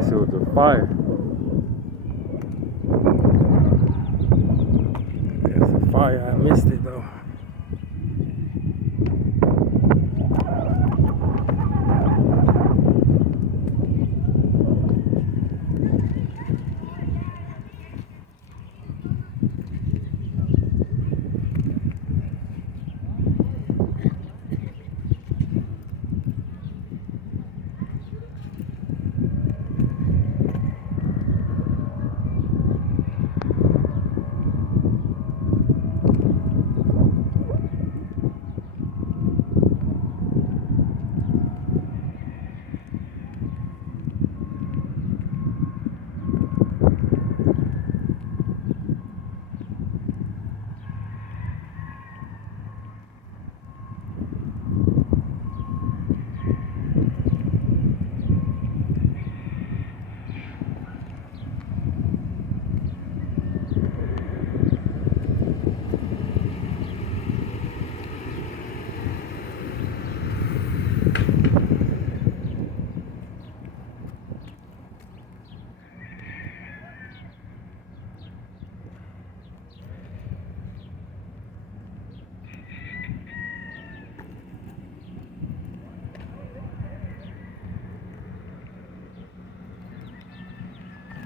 guess it was a fire. There's a fire. I missed it though.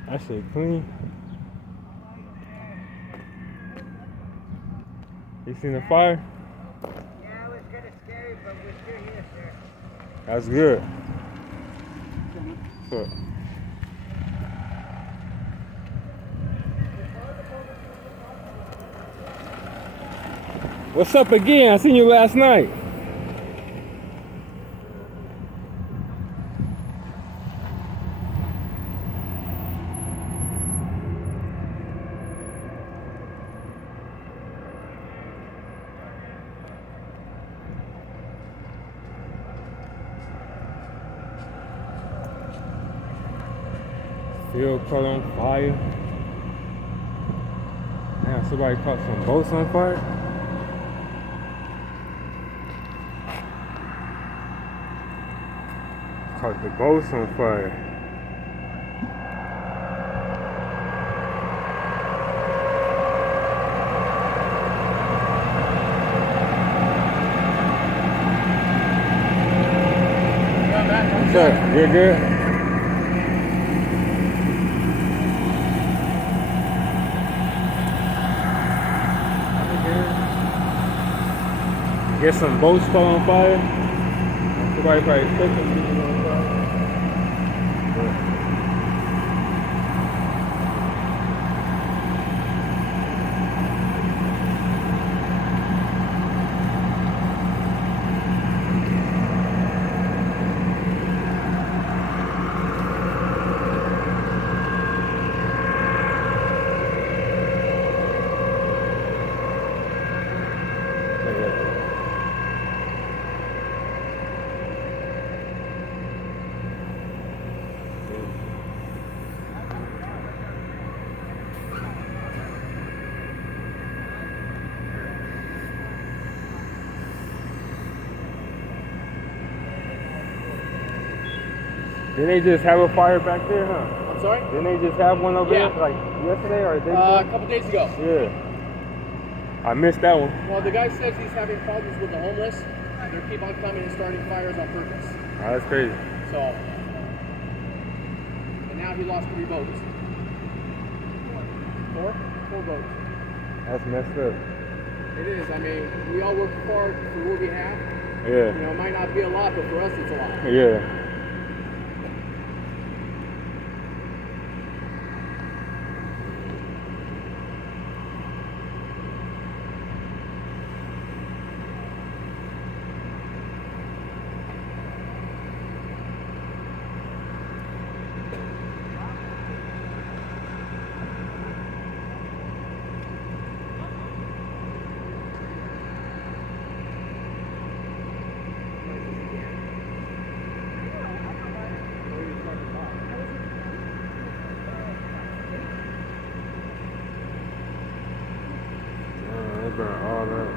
That shit clean. You seen the fire? Yeah, it was kind of scary, but we're still here, sir. That's good. So, what's up again? I seen you last night. Field caught on fire. Damn, somebody caught some boats on fire. Caught the boats on fire. What's up? You're good? Get some boats caught on fire. Somebody probably took them on fire. Didn't they just have a fire back there, huh? I'm sorry? Didn't they just have one over Yeah. there, like yesterday or the day A couple days ago. Yeah. I missed that one. Well, the guy says he's having problems with the homeless. They keep on coming and starting fires on purpose. Oh, that's crazy. So, and now he lost 3 boats. 4 boats. That's messed up. It is. I mean, we all work hard for what we have. Yeah. You know, it might not be a lot, but for us, it's a lot. Yeah. They burn all that.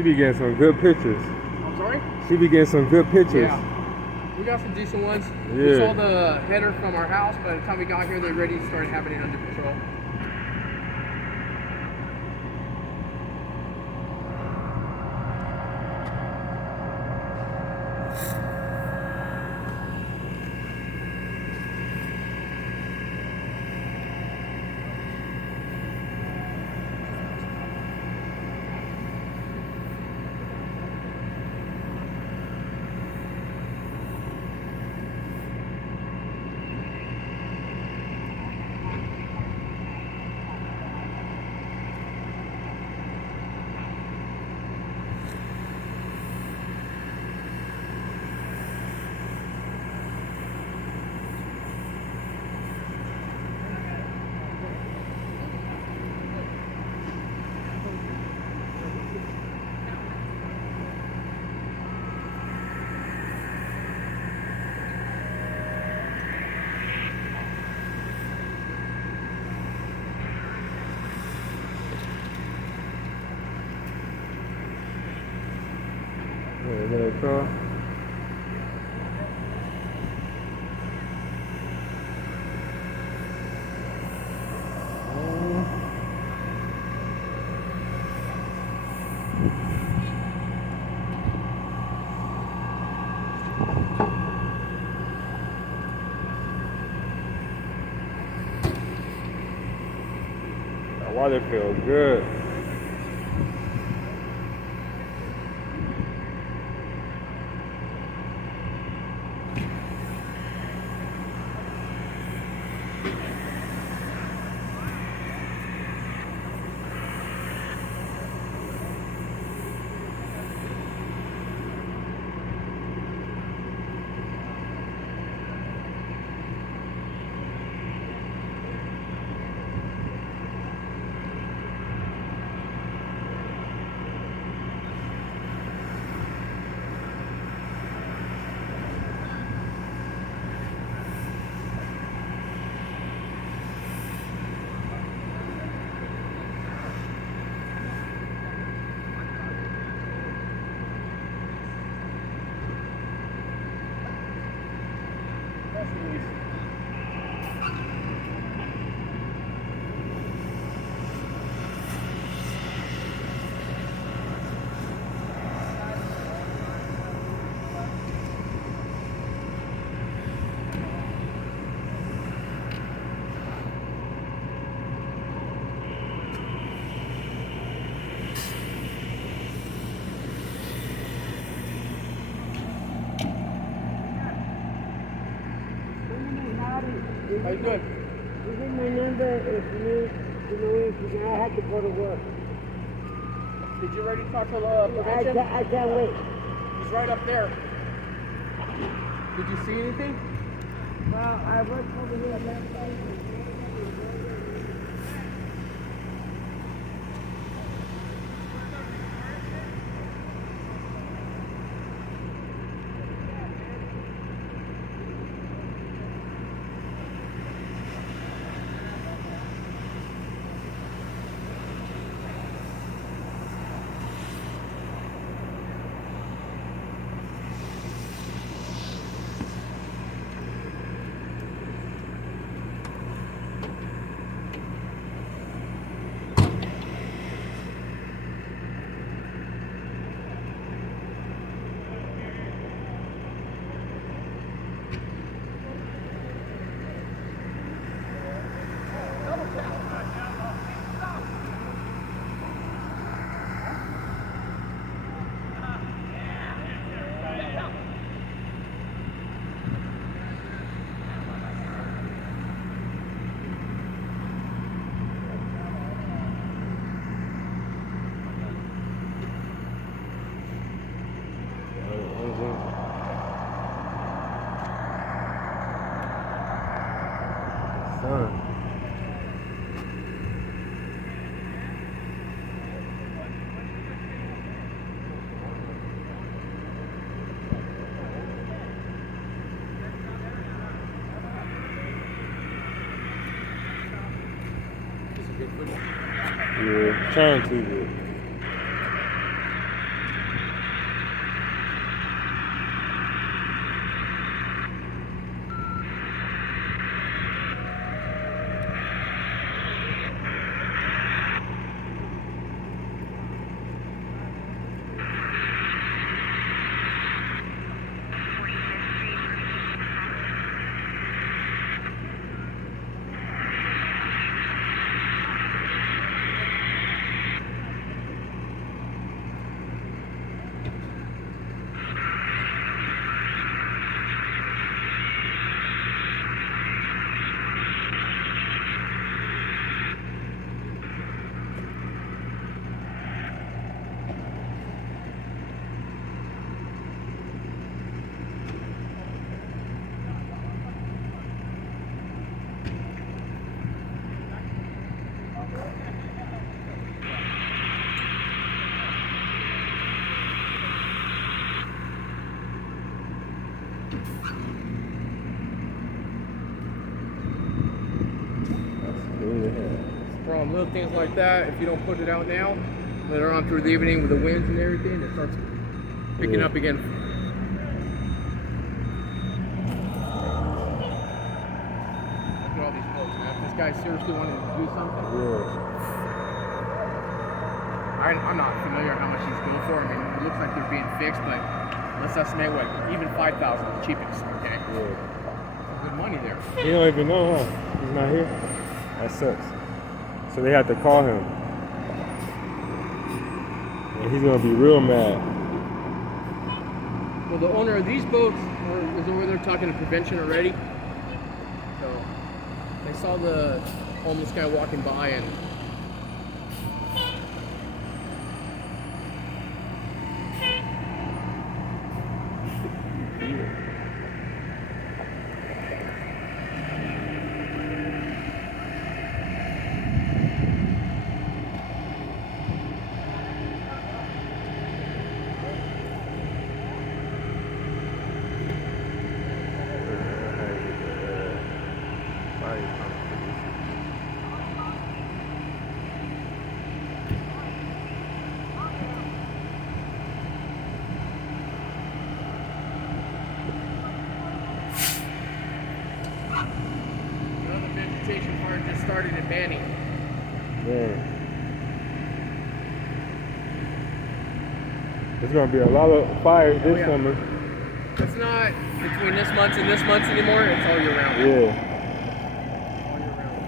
She be getting some good pictures. I'm sorry? She be getting some good pictures. Yeah. We got some decent ones. Yeah. We sold the header from our house. By the time we got here, they already started having it under control. Another car. That water feels good. How you doing? This is my number if you need to know anything. I have to go to work. Did you already talk to prevention? I can't wait. He's right up there. Did you see anything? Well, I work over here left side. Yeah, trying to. From little things like that, if you don't put it out now, later on through the evening with the winds and everything, it starts picking up again. Look at all these boats, man. If this guy seriously wanted to do something, I'm not familiar how much these go for. I mean, it looks like they're being fixed, but let's estimate what, even 5,000 is the cheapest, okay? Good money there. He don't even know, huh? He's not here. That sucks. So they have to call him. And he's gonna be real mad. Well, the owner of these boats is over there talking to prevention already. So they saw the homeless guy walking by and fire just started in Manning. Man. There's gonna be a lot of fires this summer. It's not between this month and this month anymore, it's all year round. Yeah. All year round.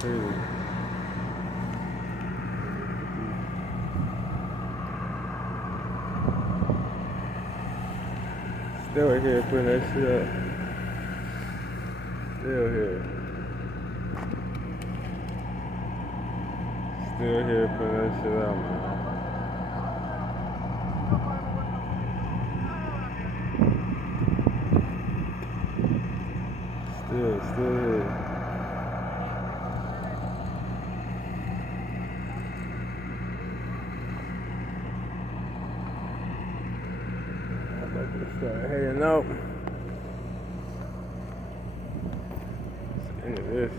Crazy. Still here putting that shit up. Still here. Still here putting that shit out, man. Still here. I'm about to start heading out. Look at this.